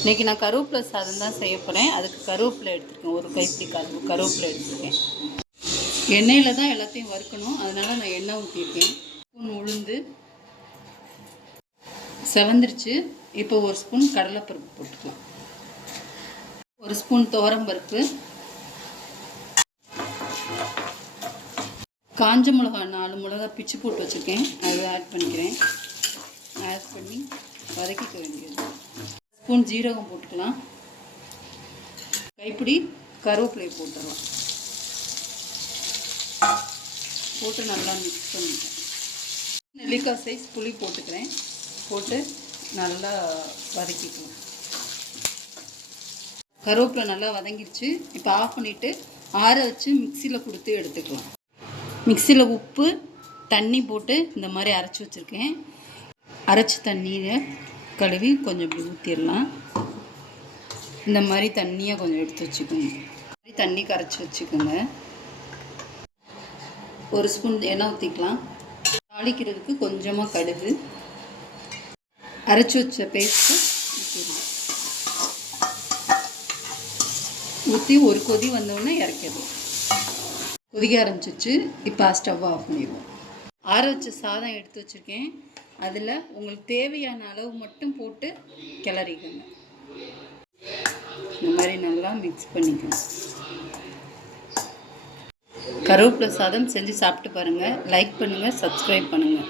இன்றைக்கி நான் கருவேப்பிலை சாதம் தான் செய்ய போகிறேன். அதுக்கு கருவேப்பிலை எடுத்துருக்கேன், ஒரு கைப்பிடி கருவேப்பிலை எடுத்துருக்கேன். எண்ணெயில் தான் எல்லாத்தையும் வறுக்கணும், அதனால் நான் எண்ணெய் ஊற்றிருக்கேன். ஸ்பூன் உளுந்து செவந்துருச்சு. இப்போ ஒரு ஸ்பூன் கடலைப்பருப்பு போட்டுக்கலாம், ஒரு ஸ்பூன் துவரம்பருப்பு, காஞ்ச மிளகா 4 மிளகா பிச்சு போட்டு வச்சுருக்கேன், அதை ஆட் பண்ணிக்கிறேன். ஆட் பண்ணி வதக்கிக்க வேண்டியது. ஸ்பூன் ஜீரகம் போட்டுக்கலாம், கைப்பிடி கருவேப்பிலையை போட்டுடலாம். போட்டு நல்லா மிக்ஸ் பண்ணிட்டேன். நெல்லிக்காய் சைஸ் புளி போட்டுக்கிறேன், போட்டு நல்லா வதக்கிக்கலாம். கருவேப்பிலை நல்லா வதங்கிடுச்சு. இப்போ ஆஃப் பண்ணிவிட்டு ஆற வச்சு மிக்சியில் கொடுத்து எடுத்துக்கலாம். மிக்சியில் உப்பு தண்ணி போட்டு இந்த மாதிரி அரைச்சி வச்சுருக்கேன். அரைச்சி தண்ணியை கழுவி கொஞ்சம் இப்படி ஊற்றிடலாம். இந்த மாதிரி தண்ணியை கொஞ்சம் எடுத்து வச்சுக்கோங்க. தண்ணி கரைச்சி வச்சுக்கோங்க. ஒரு ஸ்பூன் எண்ணெய் ஊற்றிக்கலாம். தாளிக்கிறதுக்கு கொஞ்சமாக கடுகு, அரைச்சி வச்ச பேஸ்ட்டு ஊற்றிடலாம். ஊற்றி ஒரு கொதி வந்தோடனே இறக்கிடுவோம். கொதிக்க ஆரம்பிச்சிச்சு. இப்போ ஸ்டவ் ஆஃப் பண்ணிடுவோம். ஆற வச்ச சாதம் எடுத்து வச்சுருக்கேன். அதில் உங்களுக்கு தேவையான அளவு மட்டும் போட்டு கிளறிக்கணும். இந்த மாதிரி நல்லா மிக்ஸ் பண்ணிக்கணும். கருவேப்பிலை சாதம் செஞ்சு சாப்பிட்டு பாருங்கள். லைக் பண்ணுங்கள், சப்ஸ்கிரைப் பண்ணுங்கள்.